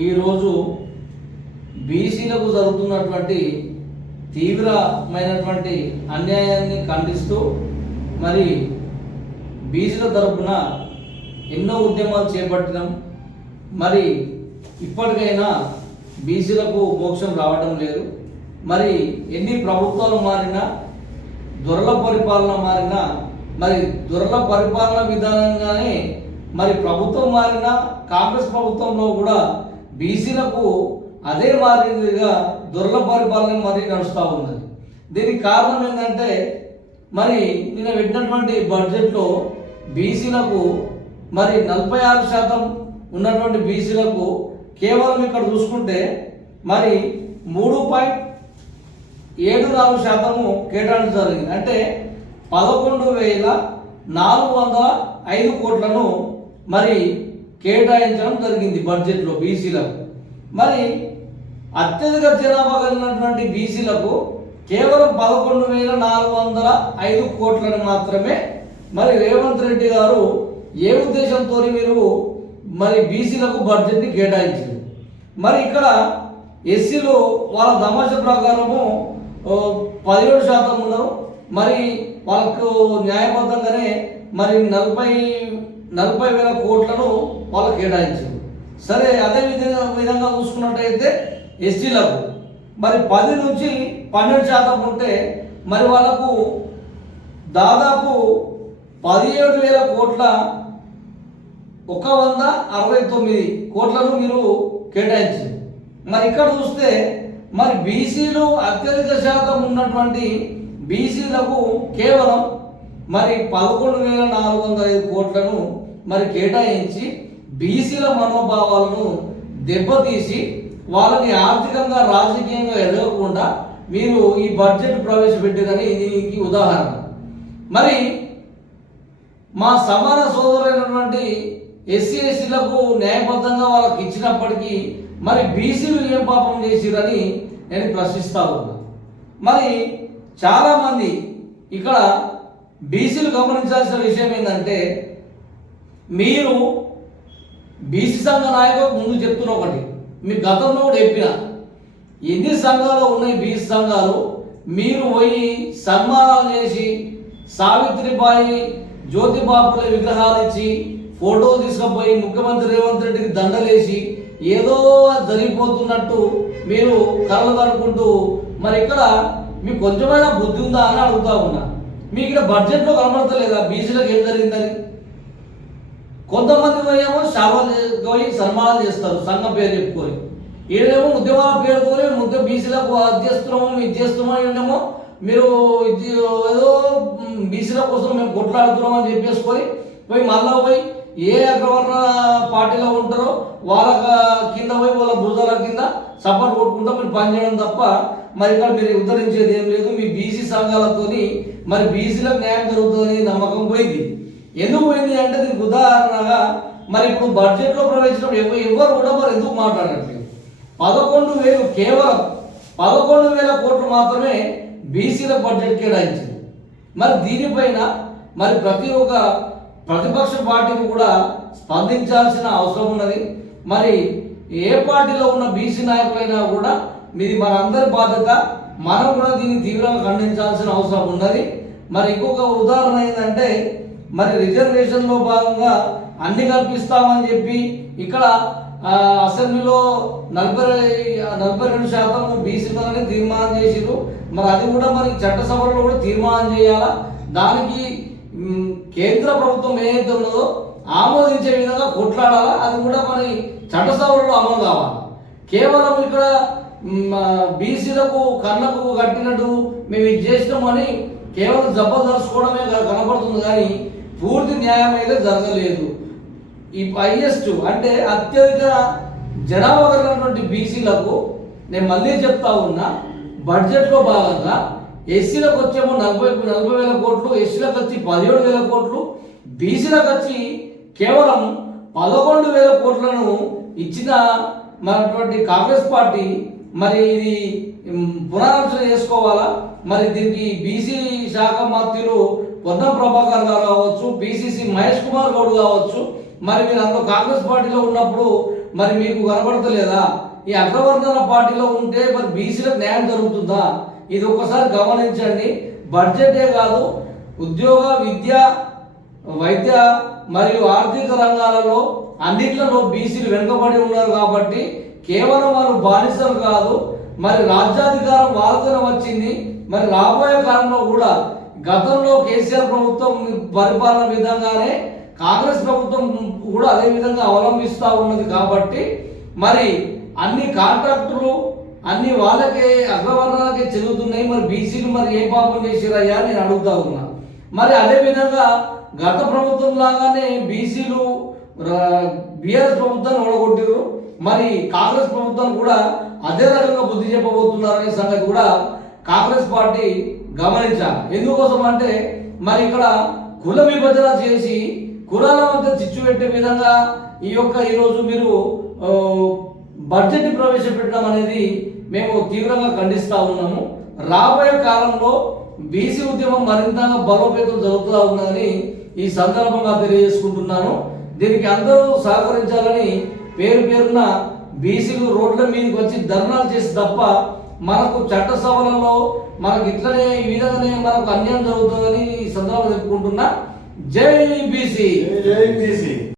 ఈరోజు బీసీలకు జరుగుతున్నటువంటి తీవ్రమైనటువంటి అన్యాయాన్ని ఖండిస్తూ మరి బీసీల తరపున ఎన్నో ఉద్యమాలు చేపట్టినాం. మరి ఇప్పటికైనా బీసీలకు మోక్షం రావడం లేదు. మరి ఎన్ని ప్రభుత్వాలు మారినా దొరల పరిపాలన మారినా మరి దొరల పరిపాలన విధానంగానే మరి ప్రభుత్వం మారినా కాంగ్రెస్ ప్రభుత్వంలో కూడా బీసీలకు అదే మాదిరిగా దొరల పరిపాలన మరి నడుస్తూ ఉన్నది. దీనికి కారణం ఏంటంటే మరి నిన్న పెట్టినటువంటి బడ్జెట్లో బీసీలకు మరి నలభై ఆరు శాతం ఉన్నటువంటి బీసీలకు కేవలం ఇక్కడ చూసుకుంటే మరి మూడు పాయింట్ ఏడు నాలుగు శాతము కేటాయించడం జరిగింది. అంటే పదకొండు వేల నాలుగు వందల ఐదు కోట్లను మరి కేటాయించడం జరిగింది బడ్జెట్లో బీసీలకు. మరి అత్యధిక జనాభా కలిగినటువంటి బీసీలకు కేవలం పదకొండు వేల నాలుగు వందల ఐదు కోట్లను మాత్రమే మరి రేవంత్ రెడ్డి గారు ఏ ఉద్దేశంతో మీరు మరి బీసీలకు బడ్జెట్ని కేటాయించింది మరి ఇక్కడ ఎస్సీలు వాళ్ళ తమాషా ప్రకారము పదిహేడు శాతం ఉన్నారు మరి వాళ్ళకు న్యాయబద్ధంగానే మరి నలభై నలభై వేల కోట్లను వాళ్ళు కేటాయించారు. సరే అదే విధంగా విధంగా చూసుకున్నట్టయితే ఎస్టీలకు. మరి పది నుంచి పన్నెండు శాతం ఉంటే మరి వాళ్ళకు దాదాపు పదిహేడు వేల కోట్ల ఒక వంద అరవై తొమ్మిది కోట్లను మీరు కేటాయించారు. మరి ఇక్కడ చూస్తే మరి బీసీలు అత్యధిక శాతం ఉన్నటువంటి బీసీలకు కేవలం మరి పదకొండు వేల నాలుగు వందల ఐదు కోట్లను మరి కేటాయించి బీసీల మనోభావాలను దెబ్బతీసి వాళ్ళని ఆర్థికంగా రాజకీయంగా ఎదగకుండా మీరు ఈ బడ్జెట్ ప్రవేశపెట్టారని దీనికి ఉదాహరణ. మరి మా సమాన సోదరులైనటువంటి ఎస్సీ ఎస్సీలకు న్యాయబద్ధంగా వాళ్ళకి ఇచ్చినప్పటికీ మరి బీసీలు ఏం పాపం చేసిరని నేను ప్రశ్నిస్తా ఉన్నా. మరి చాలామంది ఇక్కడ బీసీలు గమనించాల్సిన విషయం ఏంటంటే మీరు బీసీ సంఘ నాయకులు ముందు చెప్తున్న ఒకటి మీ గతంలో కూడా చెప్పిన ఎన్ని సంఘాలు ఉన్నాయి బీసీ సంఘాలు మీరు పోయి సన్మానాలు చేసి సావిత్రిబాయి జ్యోతిబాపుల విగ్రహాలు ఇచ్చి ఫోటోలు తీసుకుపోయి ముఖ్యమంత్రి రేవంత్ రెడ్డికి దండలేసి ఏదో జరిగిపోతున్నట్టు మీరు కలలు కనుకుంటూ మరి ఇక్కడ మీకు కొంచెమైనా బుద్ధి ఉందా అని అడుగుతా ఉన్నా. మీకు ఇక్కడ బడ్జెట్లో కనబడతలేదా? బీసీలకు ఏం జరిగిందని? కొంతమంది ఏమో శాపాలు పోయి సన్మానాలు చేస్తారు సంఘం పేరు చెప్పుకొని. ఈడేమో ఉద్యమాల పేరుతోనే ముద్ద బీసీలకు అది చేస్తున్నాము ఇది చేస్తున్నాము ఈడేమో మీరు ఇది ఏదో బీసీల కోసం మేము కొట్లాడుతున్నాం అని చెప్పేసుకొని పోయి మళ్ళా పోయి ఏ అగ్రవర్ణ పార్టీలో ఉంటారో వాళ్ళ కింద పోయి వాళ్ళ భుజాల కింద సపోర్ట్ కొట్టుకుంటా మీరు పనిచేయడం తప్ప మరి ఇక్కడ మీరు ఉద్ధరించేది ఏం లేదు మీ బీసీ సంఘాలతోని మరి బీసీలకు న్యాయం జరుగుతుందని నమ్మకం పోయింది. ఎందుకు పోయింది అంటే దీనికి ఉదాహరణగా మరి ఇప్పుడు బడ్జెట్లో ప్రవేశించడం ఎవ- ఎవరు కూడా మరి ఎందుకు మాట్లాడట్లేదు? పదకొండు వేలు కేవలం పదకొండు వేల కోట్లు మాత్రమే బీసీల బడ్జెట్ కేటాయించింది. మరి దీనిపైన మరి ప్రతి ఒక్క ప్రతిపక్ష పార్టీని కూడా స్పందించాల్సిన అవసరం ఉన్నది. మరి ఏ పార్టీలో ఉన్న బీసీ నాయకులైనా కూడా మీది మనందరి బాధ్యత మనం కూడా దీన్ని తీవ్రంగా ఖండించాల్సిన అవసరం ఉన్నది. మరి ఇంకొక ఉదాహరణ ఏంటంటే మరి రిజర్వేషన్లో భాగంగా అన్ని కల్పిస్తామని చెప్పి ఇక్కడ అసెంబ్లీలో నలభై నలభై రెండు శాతం బీసీలనే తీర్మానం చేసిరు మరి అది కూడా మరి చట్టసభలో కూడా తీర్మానం చేయాలా? దానికి కేంద్ర ప్రభుత్వం ఏదైతే ఉన్నదో ఆమోదించే విధంగా కొట్లాడాలా? అది కూడా మరి చట్టసభలో అమలు కావాలి? కేవలం ఇక్కడ బీసీలకు కళ్ళకు కట్టినట్టు మేము ఇది చేసినామని కేవలం జబ్బదర్చుకోవడమే కనబడుతుంది కనపడుతుంది కానీ పూర్తి న్యాయం అయితే జరగలేదు. ఈ హైయెస్ట్ అంటే అత్యధిక జనాభా కలిగినటువంటి బీసీలకు నేను మళ్ళీ చెప్తా ఉన్నా బడ్జెట్లో భాగంగా ఎస్సీలకు వచ్చేమో నలభై నలభై వేల కోట్లు ఎస్సీలకు వచ్చి పదిహేడు వేల కోట్లు బీసీలకు వచ్చి కేవలం పదకొండు వేల కోట్లను ఇచ్చిన మనటువంటి కాంగ్రెస్ పార్టీ మరి ఇది ఉమ్, పునరాలోచన చేసుకోవాలా? మరి దీనికి బీసీ శాఖ మంత్రులు పొన్నం ప్రభాకర్ గారు కావచ్చు బీసీసీ మహేష్ కుమార్ గౌడ్ కావచ్చు మరి మీరు అందులో కాంగ్రెస్ పార్టీలో ఉన్నప్పుడు మరి మీకు కనబడతలేదా? ఈ అగ్రవర్ధన పార్టీలో ఉంటే మరి బీసీలకు న్యాయం జరుగుతుందా? ఇది ఒకసారి గమనించండి. బడ్జెటే కాదు ఉద్యోగ విద్య వైద్య మరియు ఆర్థిక రంగాలలో అన్నిట్లలో బీసీలు వెనుకబడి ఉన్నారు కాబట్టి కేవలం వారు బానిసలు కాదు మరి రాజ్యాధికారం వాళ్ళతోనే వచ్చింది. మరి రాబోయే కాలంలో కూడా గతంలో కేసీఆర్ ప్రభుత్వం పరిపాలన విధంగానే కాంగ్రెస్ ప్రభుత్వం కూడా అదే విధంగా అవలంబిస్తూ ఉన్నది కాబట్టి మరి అన్ని కాంట్రాక్టులు అన్ని వాళ్ళకే అగ్రవర్ణాలకే చెందుతున్నాయి. మరి బీసీలు మరి ఏ పాపం చేసిరయ్యా నేను అడుగుతా ఉన్నా. మరి అదే విధంగా గత ప్రభుత్వం లాగానే బీసీలు బీఆర్ఎస్ ప్రభుత్వాన్ని ఓడగొట్టిరు మరి కాంగ్రెస్ ప్రభుత్వం కూడా అదే రకంగా బుద్ధి చెప్పబోతున్నారనే సంగతి కూడా కాంగ్రెస్ పార్టీ గమనించాలి. ఎందుకోసం అంటే మరి ఇక్కడ కుల విభజన చేసి కులాల మధ్య చిచ్చు పెట్టే విధంగా ఈ యొక్క ఈరోజు మీరు బడ్జెట్ ప్రవేశపెట్టడం అనేది మేము తీవ్రంగా ఖండిస్తూ ఉన్నాము. రాబోయే కాలంలో బీసీ ఉద్యమం మరింతగా బలోపేతం జరుగుతూ ఉన్నదని ఈ సందర్భంగా తెలియజేసుకుంటున్నాను. దీనికి అందరూ సహకరించాలని పేరు పేరున బీసీలు రోడ్ల మీదకి వచ్చి ధర్నాలు చేసి తప్ప మనకు చట్టసభలలో మనకు ఇట్లనే ఈ విధంగానే మనకు అన్యాయం జరుగుతుందని ఈ సందర్భంగా చెప్పుకుంటున్నా. జై బీసీ. జై బీసీ.